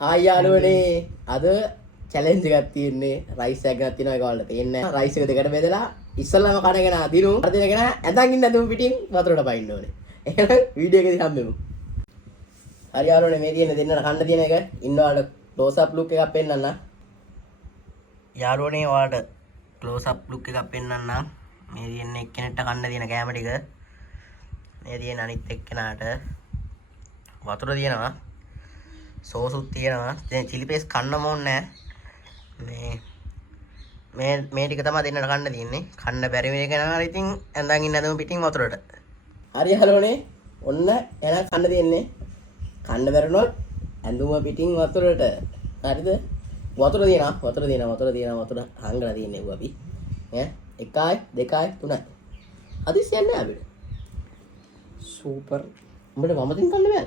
Hi යාළුවනේ අද challenge එකක් තියෙන්නේ රයිස් එකක් ගන්න තියෙනවා ඒක වලට තියෙන්නේ රයිස් එක දෙකට බෙදලා ඉස්සල්ලාම කඩගෙන අදිනු අදිනගෙන ඇඳන් ඉන්න දුම් පිටින් වතුරට පයින්න ඕනේ එහෙනම් වීඩියෝ එකේදී හම්බෙමු හරි යාළුවනේ මේ තියෙන දෙන්නට කන්න තියෙන එක ඉන්නවාට ක්ලෝස් අප් ලුක් එකක් පෙන්නන්න යාළුවනේ ඔයාලට ක්ලෝස් අප් ලුක් එකක් පෙන්නන්න මේ තියෙන එක්කෙනෙක්ට කන්න තියෙන කැම ටික මේ තියෙන අනිත් එක්කෙනාට වතුර තියෙනවා සෝසුත් තියෙනවා දැන් චිලි පේස්ට් කන්නම ඕනේ නැහැ මේ ටික තමයි දෙන්නට කන්න තියෙන්නේ කන්න බැරි වෙන කෙනා ඉතින් ඇඳන් ඉන්න දම පිටින් වතුරට හරි හලෝනේ ඔන්න එන කන්න තියෙන්නේ කන්න බැරුණොත් ඇඳුම පිටින් වතුරට හරිද වතුර තියෙනවා වතුර හංගලා තියෙන්නේ ඌ අපි ඈ 1 2 3 අදිස්සියන්නේ නැහැ අපිට සූපර් උඹට වමතින් කන්න බෑ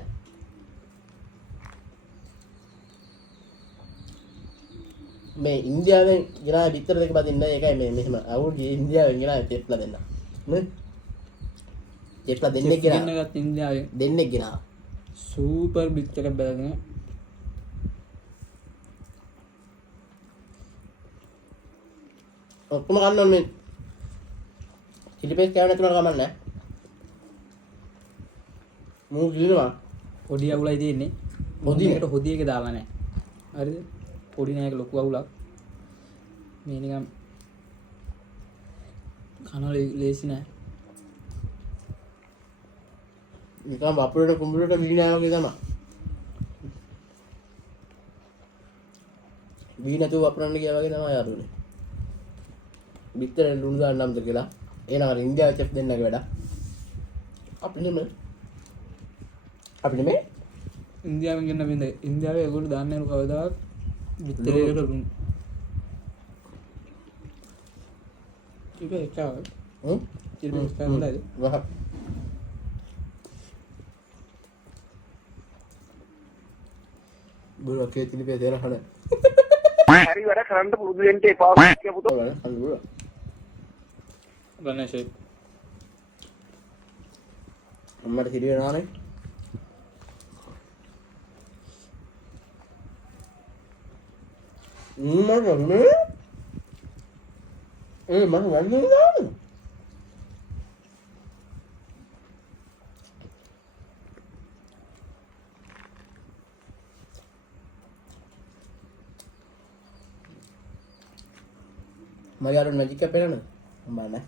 මේ ඉන්දියාවෙන් ගෙනාව පිටර දෙක බදින්න ඒකයි මේ මෙහෙම අවුරුදු ඉන්දියාවෙන් ගෙනාව චෙප්ලා දෙන්න නේ චෙප්ලා දෙන්නෙක් ගෙනාව දෙන්නගත් ඉන්දියාවෙන් දෙන්නෙක් ගෙනාව සූපර් බිට් එකක් බැලගෙන ඔක්කොම ගන්න ඕනේ චිලි පේස්ට් කෑව නැතුනට කමන්නේ මූ දිනවා පොඩි අවුලයි තියෙන්නේ පොඩියකට හොදි එක දාලා නැහැ හරිද පොඩි නෑක ලොකු අවුලක් මේ නිකන් කනවල ලේසි නෑ නිකන් වපුරේට කුඹුරට වීණා වගේ තමයි වීණතු වපුරන්න ගියා වගේ තමයි යාළුවනේ පිටරෙන් ලුණු දාන්න නම්ද කියලා එනවා අර ඉන්දියාව චෙෆ් දෙන්නගේ වැඩ අපි නෙමෙයි ඉන්දියාවෙන් ගෙන්න බින්ද ඉන්දියාවේ ඒගොල්ලෝ දාන්නේ නෑ කවදාවත් විතරේකට ලුණු ඉතින් ඒක ඉතින් ස්ටෑන්ඩඩ් වහ බොර කේතිලි පේ දෙන හන හරි වැඩ කරන්න පුරුදු වෙන්න එපා කියලා පුතෝ හරි ගණේෂ් අම්මට සිරිය නානේ මම වන්නේ නෑ මගේ අර මැජික් එක පෙරන මම නෑ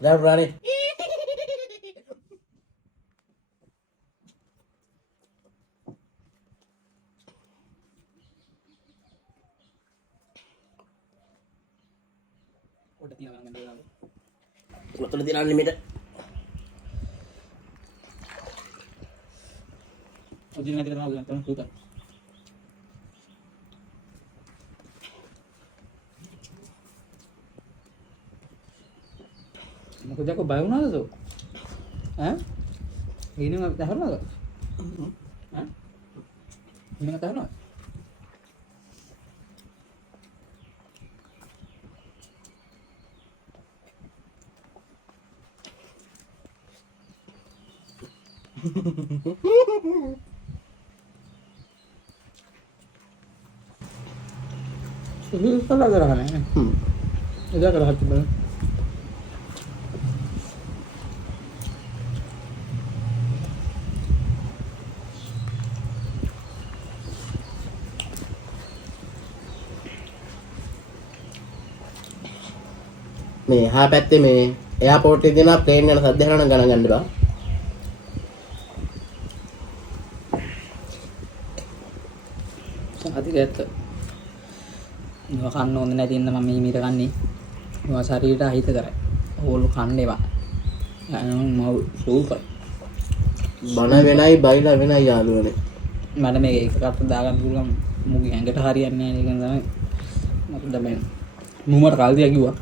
දැන් රානේ වතුර තියන ලිමිට ඔදින නැති කරනවා ගන්න තමයි සූතන් මොකද කො බය වුණාද තෝ ඈ ඊනම අපි තහරනවද ඈ ඊනම තහරනවද ini salah gerakan ya. Itu agak hati banget. මේ හා පැත්තේ මේ එයාපෝට් එකේ දෙන ප්ලේන් යන සද්ද හරන ගණන් ගන්න බා. අදිගත්ත නෝ කන්න හොඳ නැති ඉන්න මම මීට කන්නේ නෝ ශරීරයට අහිත කරයි ඕගොල්ලෝ කන්න ඒවා මම සූපර් බන වෙනයි බයිලා වෙනයි යාළුවනේ මට මේක එකකට දාගන්න පුළුවන් මුගේ ඇඟට හරියන්නේ නැහැ ඒක තමයි මට දැන් මුමට කල් දියා කිව්වා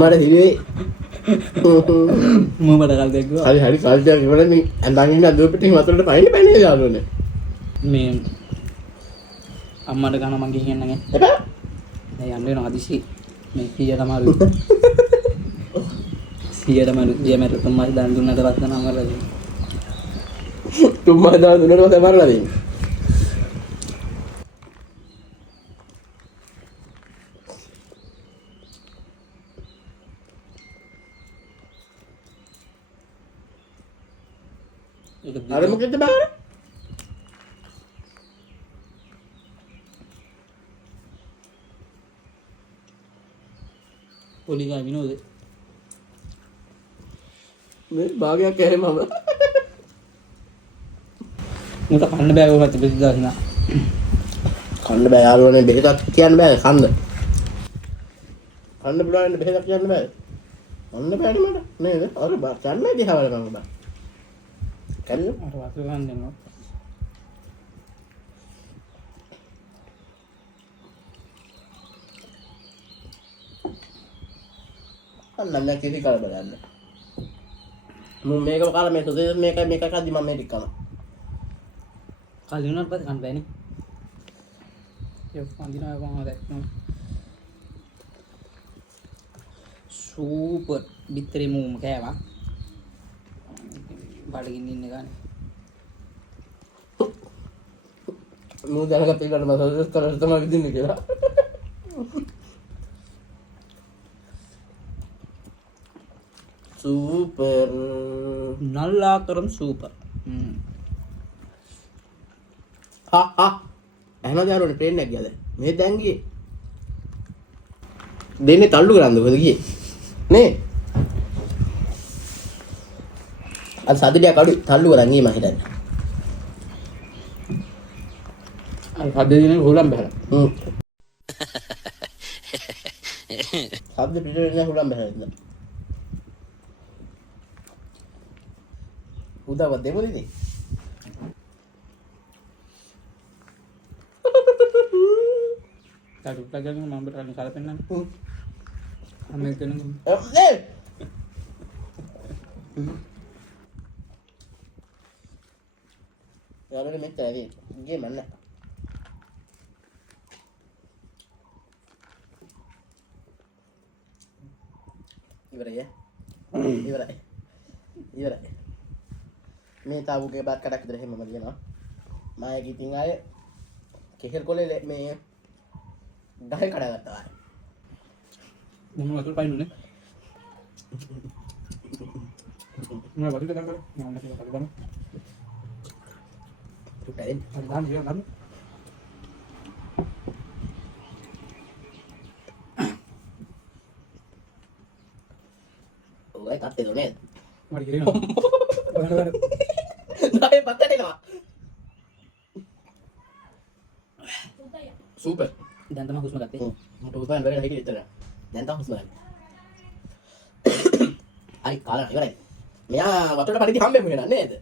මට හිරේ මුමට කල් දියා කිව්වා හරි කල් දියා කිව්වනේ ඇඳන් ඉන්න අදුව පිටින් වතුරට පයින්න බෑනේ යාළුවනේ මේ අම්මට ගන්න මං ගිහින් යන්නනේ එපා දැන් යන්න වෙනවා අදිසි මේ කීයට අමාරුයි සියයට මලු ජයමැට තුම්මයි දන් දුන්නට පස්සේ නම් කරලා තුම්මයි දන් දුන්නට පස්සේ මරලා දෙන්නේ. අර මොකද බාර? පොලිගා විනෝද මේ භාගයක් ඇහෙම මම. මුත කන්න බෑ ඔයගොල්ලෝ තිබෙද්දා හිනා. කන්න බෑ යාළුවනේ බෙහෙතක් කියන්න බෑ කන්න. කන්න පුළුවන් බෙහෙතක් කියන්න බෑ. කන්න බෑනේ මට නේද? අර බා කන්නේ දිහා බලන්න බෑ. කන්න අර වතුර ගන්න දෙනවා. අන්න නම් කිසි කාල බලන්න. මම මේකම කාලා මේ සුදේ මේක කද්දි මම මේක කනවා. කල් දිනුනත් පස්සේ කන්න බෑනේ. ඒක පන්දිනවා කොහොමද දැක්කම. සූපර් බිත්තරේ මූම කෑවා. බඩගින්න ඉන්න ගානේ. මූ දැනගත්ත එකට මම සජෙස්ට් කරලා තමයි විදින්නේ කියලා. සූපර් නල්ලාකරම් සූපර්. එහෙනම් යාළුවනේ ට්‍රේන් එකක් ගියාද? මේ දැන් ගියේ. දෙන්නේ තල්ලු කරන්ද කොහෙද ගියේ? නේ? අද සද්දයක් අඩු තල්ලු කරන් ගියේ මම හිතන්නේ. අර පද්දේ හොලම් බහලා. සද්ද පිටේ හුලම් බහලා ඉන්න. උදාව දෙමුද ඉතින්? තාඩු ප්ලග් එකෙන් මම බටරන් කලපෙන්නන්නේ. අම්මෙන් කෙනෙක්. නේ. යාළුවනේ මෙච්චර ඇදී ගියේ මන්න. ඉවරයි. ඉවරයි. මේ තාවුගේ බාත් කඩක් විතර හැමම දිනවා. මායක ඉතින් ආයේ කෙහෙල් කොලේ මේ ගහේ කඩගත්තා. මොන වතුර පයින්නුනේ? මොන වතුර ගන්න කරේ? මම නැතිව කඩගන්න. තුටෙන් ගන්න දිය ගන්න. ඔය තාත්තේ දොනේ. මට කිරිනවා. බලන්න. නෑ පත්තේනවා. සූපර්. දැන් තමයි හුස්ම ගත්තේ. මට උපයන් බැරි හිටියේ ඉතන. දැන් තමයි හුස්ම ගන්න. අයි කාලා ඉවරයි. මෙයා වතුරට පරිදි හම්බෙමු වෙනා නේද?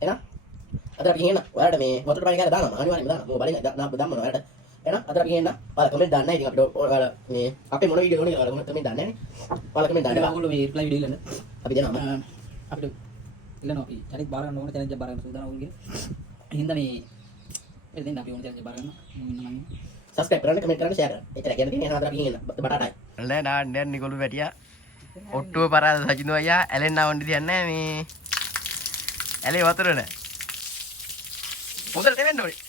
එහෙනම් අද අපි කියන්න ඔයාලට මේ වතුරට පරිදි ගාලා දානවා අනිවාර්යෙන්ම දානවා. මොකද බලන්න දාන්න ඔයාලට. එහෙනම් අද අපි කියන්න ඔයාලා කමෙන්ට් දාන්න. ඉතින් අපිට ඔයාලා මේ අපේ මොන වීඩියෝ ඕනේ ඔයාලා කමෙන්ට් දාන්න නේ. ඔයාලා කමෙන්ට් දාන්න. ඔයගොල්ලෝ මේ රිප්ලයි වීඩියෝ ඉල්ලන්න. අපි දෙනවා. අපිට ඉල්ලනවා අපි චැලෙන්ජ් බාර ගන්න ඕන චැලෙන්ජ් බාර ගන්න සූදානම් වුණේ. හින්දා මේ එතෙන් අපි ඕන චැලෙන්ජ් බාර ගන්න. මම සබස්ක්‍රයිබ් කරන්න කමෙන්ට් කරන්න ෂෙයාර් කරන්න. එතන කියන්න තියෙන්නේ එහෙනම් අද අපි කියන්න බටාටයි. නෑ නාන්නේ නිකොළු වැටියා ඔට්ටුව පරාද සජිනු අයියා ඇලෙන්න වොන්ඩි තියන්නේ මේ ඇලේ වතුර නෑ හොඳට දෙවෙන්න ඕනේ